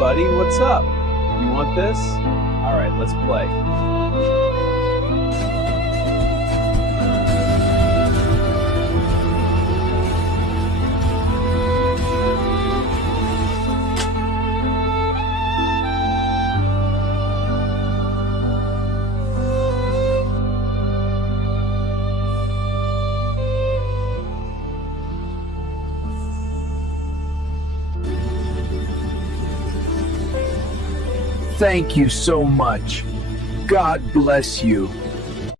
buddy. What's up? You want this? All right, let's play. Thank you so much. God bless you.